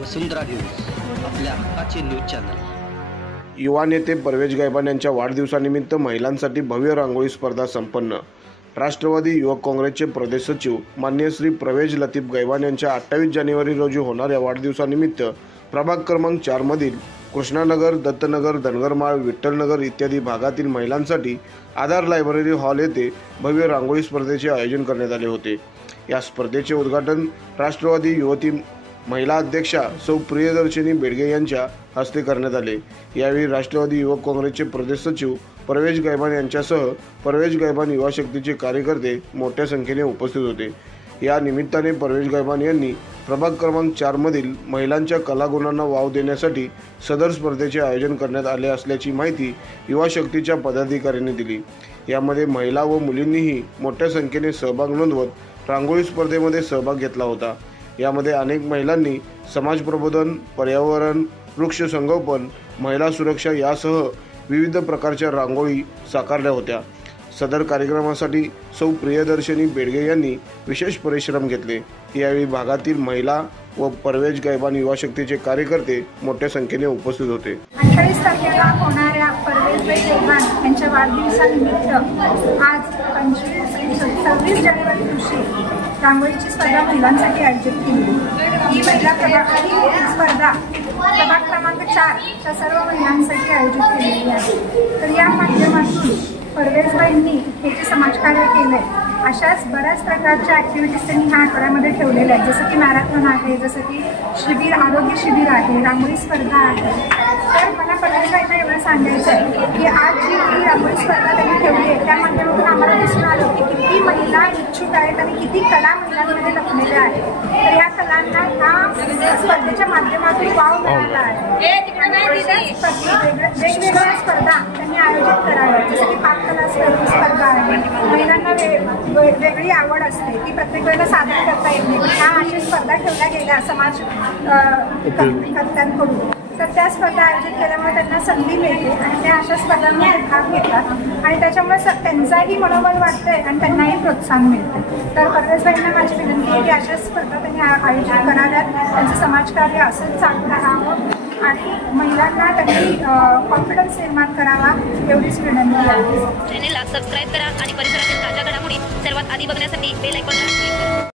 वसुंधरा news आपल्या हक्काचे news channel. युवा नेते परवेश गायबान यांच्या वाढदिवसानिमित्त महिलांसाठी भव्य रांगोळी स्पर्धा संपन्न। राष्ट्रवादी युवक काँग्रेसचे प्रदेश सचिव माननीय श्री प्रवेश लतीफ गायबान यांच्या 28 जानेवारी रोजी होणाऱ्या वाढदिवसानिमित्त प्रभाग क्रमांक 4 मधील कृष्णानगर, दत्तनगर, धनगरमाळ, विठ्ठलनगर इत्यादी भागातील महिलांसाठी आधार लायब्ररी हॉल येथे भव्य रांगोळी स्पर्धेचे आयोजन करण्यात आले होते। या स्पर्धेचे उद्घाटन राष्ट्रवादी युवती महिला अध्यक्षा सौ प्रियदर्शनी बेडगे यांच्या हस्ते करण्यात आले। यावेळी राष्ट्रवादी युवक काँग्रेसचे प्रदेश सचिव परवेश गायबान यांच्यासह परवेश गायबान युवा शक्तीचे कार्यकर्ते मोठ्या संख्येने उपस्थित होते। या निमित्ताने परवेश गायबान यांनी प्रभाग क्रमांक 4 मधील महिलांच्या कलागुणांना वाव देण्यासाठी सदर स्पर्धेचे आयोजन करण्यात आले असल्याची माहिती युवा शक्तीच्या पदाधिकाऱ्यांनी दिली। यामध्ये महिला व मुलींनीही मोठ्या संख्येने सहभाग नोंदवत रांगोळी स्पर्धेमध्ये सहभाग घेतला होता। यामध्ये अनेक महिलांनी समाज प्रबोधन, पर्यावरण, वृक्ष संगोपन, महिला सुरक्षा यासह विविध प्रकारच्या रांगोळी साकारल्या होत्या। सदर कार्यक्रमासाठी सौ प्रियदर्शनी बेडगे यांनी विशेष परिश्रम घेतले। यावेळी भागातील महिला व परवेश गायबान युवा शक्तीचे कार्यकर्ते मोठ्या संख्येने उपस्थित होते। 28 तारखेला होणाऱ्या परवेश गायबान यांच्या वाढदिवसानिमित्त आज 26 जानेवारी दिवशी रांगोळीची स्पर्धा महिलांसाठी आयोजित केली। ही महिला स्पर्धा प्रभाग क्रमांक 4 च्या सर्व महिलांसाठी आयोजित केलेली आहे। तर या माध्यमातून परवेशबाईंनी हे जे समाजकार्य केलं आहे, अशाच बऱ्याच प्रकारच्या ॲक्टिव्हिटीज त्यांनी ह्या आठवड्यामध्ये ठेवलेल्या आहेत, जसं की मॅरेथॉन आहे, जसं की शिबिर, आरोग्य शिबिर आहे, रांगोळी स्पर्धा आहे। तर मला परवेशबाईंना एवढं सांगायचं आहे की आज जी ही रांगोळी स्पर्धा त्यांनी ठेवली आहे त्या माध्यमातून आम्हाला दिसून आलं की किती महिला इच्छुक आहेत आणि किती कला महिलांमध्ये लपलेल्या आहेत। तर या कलांना ह्या स्पर्धेच्या माध्यमातून वाव मिळाला आहे। वेगवेगळ्या स्पर्धा त्यांनी आयोजित कराव्या, जसं की पाककला स्पर्धा आहे। महिलांना वेगळी आवड असते ती प्रत्येक वेळेला सादर करता येत नाही, ह्या अशा स्पर्धा ठेवल्या गेल्या समाज कर्त्यांकडून, तर त्या स्पर्धा आयोजित केल्यामुळे त्यांना संधी मिळते आणि त्या अशा स्पर्धांमध्ये भाग घेतात आणि त्याच्यामुळे त्यांचाही मनोबल वाढते आणि त्यांनाही प्रोत्साहन मिळते। तर परवेशबाईंना माझी विनंती आहे की अशा स्पर्धा त्यांनी आयोजित कराव्यात, त्यांचं समाजकार्य असंच चालू राहावं आणि महिलांना त्यांनी कॉन्फिडन्स निर्माण करावा, एवढीच विनंती आहे। चॅनेलला सबस्क्राईब करा आणि परिसरातील ताज्या घडामोडी सर्वात आधी बघण्यासाठी बेल आयकॉनला क्लिक करा।